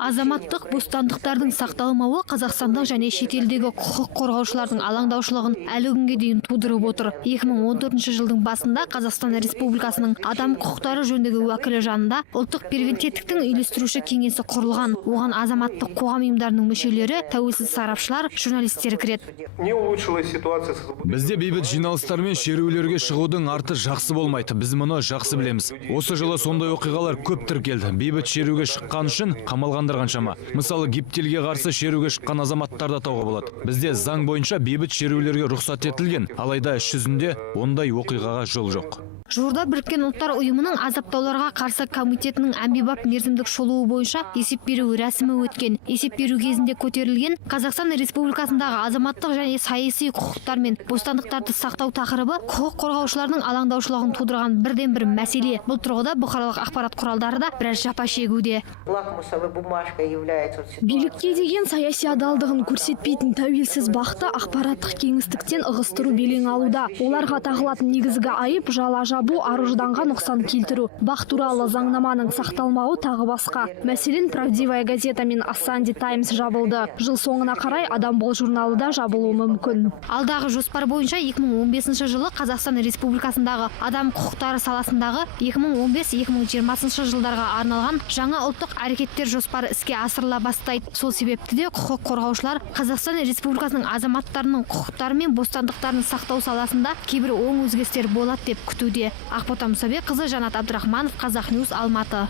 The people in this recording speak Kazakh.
Азаматтық бостандықтардың сақталмауы Қазақстандық және шетелдегі құқық қорғаушылардың алаңдаушылығын әлі күнге дейін тудырып отыр. 2014 жылдың басында Қазақстан Республикасының адам құқықтары жөніндегі уәкілі жанында ұлттық превентивтіктің үйлестіруші кеңесі құрылған. Оған азаматтық қоғам ұйымдарының мүшелері, тәуелсіз сарапшылар, журналистер кіреді. Не улучшилась ситуация. Бізде бейбіт жиналыстар мен шерулерге шығудың арты жақсы болмайды. Біз мұны жақсы білеміз. Осы жылы сондай оқиғалар көп тіркелді. Бейбіт шеруге шыққан үшін қамалғандар қаншама. Мысалы, гептилге қарсы шеруге шыққан азаматтарды атауға болады. Бізде заң бойынша бейбіт шерулерге рұқсат етілген, алайда іс жүзінде ондай оқиғаға жол жоқ. Жуырда Біріккен ұлттар ұйымының азаптауларға қарсы комитетінің әмбебап мерзімдік шолуы бойынша есеп беру рәсімі өткен. Есеп беру кезінде көтерілген Қазақстан Республикасындағы азаматтық және саяси құқықтар мен бостандықтарды сақтау тақырыбы құқық қорғаушылардың алаңдаушылығын тудырған бірден бір мәселе. Бұл тұрғыда бұқаралық ақпарат құралдары да біраз жапа шегуде. Билікке деген саяси адалдығын көрсетпейтін тәуелсіз бақты ақпараттық кеңістіктен ығыстыру белең алуда. Оларға тағылатын негізгі айып жала жабу, аружданға нұқсан келтіру. Бақ туралы заңнаманың сақталмауы тағы басқа. Мәселен, Правдивая газета мен Ассанди Таймс жабылды. Жыл соңына қарай Адам бол журналы да жабылуы мүмкін. Алдағы жоспар бойынша 2015 жылы Қазақстан Республикасындағы адам құқықтары саласындағы 2015-2020 жылдарға арналған жаңа ұлттық әрекеттер жоспары іске асырыла бастайды. Сол себепті де құқық қорғаушылар Қазақстан Республикасының азаматтарының құқықтары мен бостандықтарын сақтау саласында кейбір оң өзгерістер болады деп күтуде. Ақбота Мұсабекқызы, Жанат Абдрахманов, Қазақньюс, Алматы.